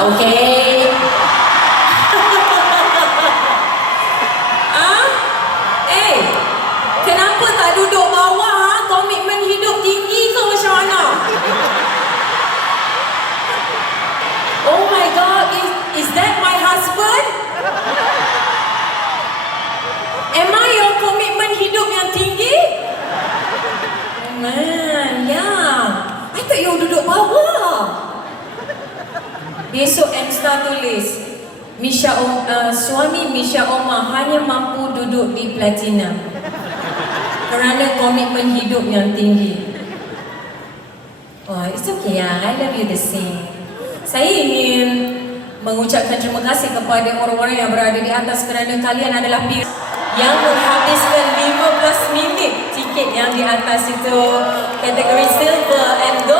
Okay. Eh, kenapa tak duduk bawah ha? Komitmen hidup tinggi ke macam mana? Oh my God, is that my husband? Am I your komitmen hidup yang tinggi? Man, yeah. I thought you duduk bawah. Besok Mstar tulis suami Misha Omar hanya mampu duduk di platinum kerana komitmen hidup yang tinggi. Oh, it's okay ya, I love you the same. Saya ingin mengucapkan terima kasih kepada orang-orang yang berada di atas kerana kalian adalah pihak yang menghabiskan 15 minit tiket yang di atas itu kategori silver and gold.